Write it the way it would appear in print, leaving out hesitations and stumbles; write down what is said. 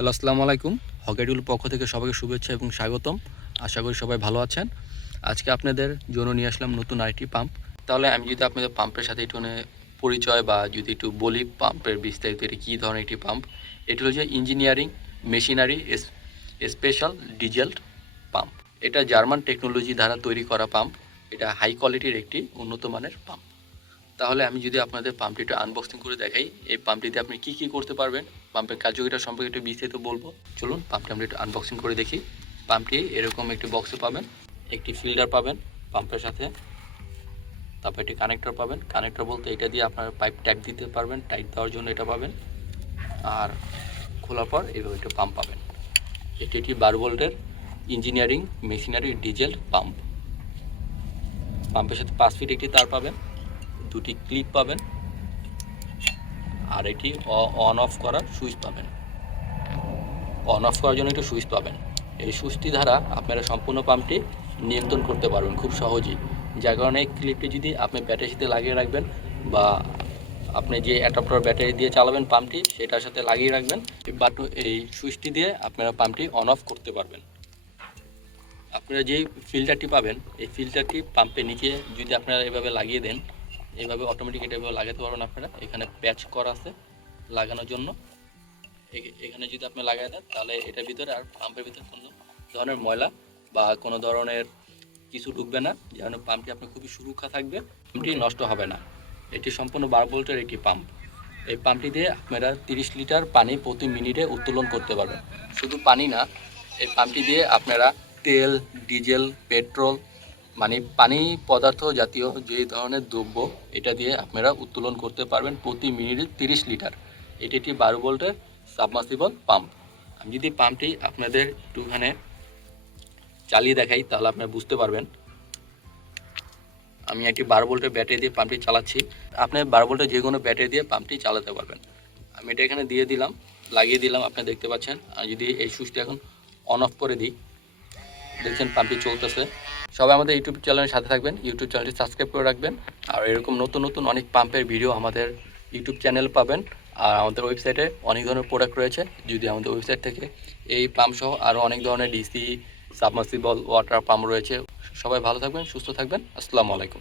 Hello, আসসালামু আলাইকুম। হকেডুল পক্ষ থেকে সবাইকে শুভেচ্ছা এবং স্বাগতম। আশা করি সবাই ভালো আছেন। আজকে আপনাদের জন্য নিয়ে আসলাম নতুন আরেকটি পাম্প। তাহলে আমি যদি আপনাদের পাম্পের সাথে একটু পরিচয় বা যদি একটু বলি পাম্পের বিস্তারিত, এটি কী ধরনের একটি পাম্প। এটি হচ্ছে engineering machinery special diesel pump. এটা জার্মান টেকনোলজি দ্বারা তৈরি করা পাম্প। এটা হাই কোয়ালিটির একটি উন্নত মানের পাম্প। তাহলে আমি যদি আপনাদের পাম্পটি একটু আনবক্সিং করে দেখাই, এই পাম্পটিতে আপনি কি কি করতে পারবেন, পাম্পের কার্যকারিতা সম্পর্কে একটু বিস্তারিত বলবো। চলুন পাম্পটি আমরা একটু আনবক্সিং করে দেখি। পাম্পটি এরকম একটি বক্সে পাবেন, একটি ফিল্টার পাবেন পাম্পের সাথে, তারপর একটি কানেক্টর পাবেন। কানেক্টর বলতে এটা দিয়ে আপনার পাইপ ট্যাগ দিতে পারবেন, টাইট দেওয়ার জন্য এটা পাবেন। আর খোলার পর এইভাবে একটা পাম্প পাবেন। এটি একটি 12 ভোল্টের ইঞ্জিনিয়ারিং মেশিনারি ডিজেল পাম্প। পাম্পের সাথে 5 ফিট একটি তার পাবেন, দুটি ক্লিপ পাবেন, আর এটি অন অফ করার সুইচ পাবেন। অন অফ করার জন্য একটু সুইচ পাবেন। এই সুইচটি দ্বারা আপনারা সম্পূর্ণ পাম্পটি নিয়ন্ত্রণ করতে পারবেন খুব সহজেই। যার কারণে এই ক্লিপটি যদি আপনি ব্যাটারির সাথে লাগিয়ে রাখবেন বা আপনি যে অ্যাডাপ্টার ব্যাটারি দিয়ে চালাবেন পাম্পটি, সেটার সাথে লাগিয়ে রাখবেন। এই সুইচটি দিয়ে আপনারা পাম্পটি অন অফ করতে পারবেন। আপনারা যেই ফিল্টারটি পাবেন, এই ফিল্টারটি পাম্পের নিচে যদি আপনারা এভাবে লাগিয়ে দেন, এইভাবে অটোমেটিক এটা এভাবে লাগাতে পারবেন। আপনারা এখানে প্যাচ করা আছে লাগানোর জন্য। এখানে যদি আপনি লাগাই দেন, তাহলে এটার ভিতরে আর পাম্পের ভিতরে কোনো ধরনের ময়লা বা কোনো ধরনের কিছু ঢুকবে না, যেন পাম্পটি আপনার খুবই সুরক্ষা থাকবে, পাম্পটি নষ্ট হবে না। এটি সম্পূর্ণ 12 ভোল্টের একটি পাম্প। এই পাম্পটি দিয়ে আপনারা 30 লিটার পানি প্রতি মিনিটে উত্তোলন করতে পারবেন। শুধু পানি না, এই পাম্পটি দিয়ে আপনারা তেল, ডিজেল, পেট্রোল, মানে পানি পদার্থ জাতীয় যে ধরনের দ্রব্য, এটা দিয়ে আপনারা উত্তোলন করতে পারবেন প্রতি মিনিটে 30 লিটার। এটি একটি 12 ভোল্টের সাবমার্সিবল পাম্প। আমি যদি পাম্পটি আপনাদের একটুখানে চালিয়ে দেখাই, তাহলে আপনারা বুঝতে পারবেন। আমি একটি 12 ভোল্টের ব্যাটারি দিয়ে পাম্পটি চালাচ্ছি। আপনি 12 ভোল্টের যে কোনো ব্যাটারি দিয়ে পাম্পটি চালাতে পারবেন। আমি এটা এখানে দিয়ে দিলাম, লাগিয়ে দিলাম, আপনি দেখতে পাচ্ছেন। আর যদি এই সুইচটা এখন অন অফ করে দিই, দেখছেন পাম্পটি চলতেছে। সবাই আমাদের ইউটিউব চ্যানেলের সাথে থাকবেন, ইউটিউব চ্যানেলটি সাবস্ক্রাইব করে রাখবেন। আর এরকম নতুন নতুন অনেক পাম্পের ভিডিও আমাদের ইউটিউব চ্যানেল পাবেন। আর আমাদের ওয়েবসাইটে অনেক ধরনের প্রোডাক্ট রয়েছে। যদি আমাদের ওয়েবসাইট থেকে এই পাম্প সহ আরও অনেক ধরনের ডিসি, সাবমার্সিবল, ওয়াটার পাম্প রয়েছে। সবাই ভালো থাকবেন, সুস্থ থাকবেন। আসসালামু আলাইকুম।